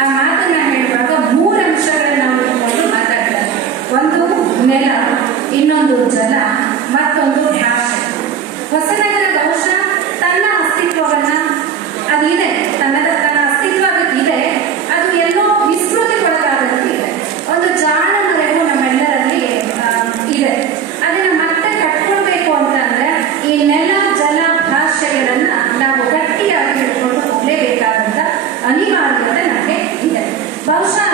ಆ ಮಾತನ್ನ ಹೇಳುವಾಗ 3 ಅಂಶಗಳನ್ನ ನಾವು ಇಟ್ಕೊಂಡು ಮಾತಾಡ್ತಾರೆ. ಒಂದು ನೆಲ, ಇನ್ನೊಂದು ಜಲ, ಮತ್ತೊಂದು ಭಾಷೆ. ಹೊಸನಗರ ಬಹುಶಃ ತನ್ನ ಅಸ್ತಿತ್ವವನ್ನ ಅದಿದೆ, ತನ್ನ ಅಸ್ತಿತ್ವ ಅದಕ್ಕಿದೆ, ಅದು ಎಲ್ಲೋ ವಿಸ್ಮೃತಿಗೊಳಗಾದಂತಿದೆ. ಒಂದು ಜಾಣ ಮರೆವು ನಮ್ಮೆಲ್ಲರಲ್ಲಿ ಇದೆ. ಅದನ್ನ ಮತ್ತೆ ಕಟ್ಕೊಳ್ಬೇಕು ಅಂತಂದ್ರೆ ಈ ನೆಲ, ಜಲ, ಭಾಷೆಗಳನ್ನ ನಾವು ಗಟ್ಟಿಯಾಗಿ ಹಿಡ್ಕೊಂಡು ಹೋಗ್ಲೇಬೇಕಾದಂತ ಅನಿವಾರ್ಯತೆ ನಮಗೆ ಇದೆ. ಬಹುಶಃ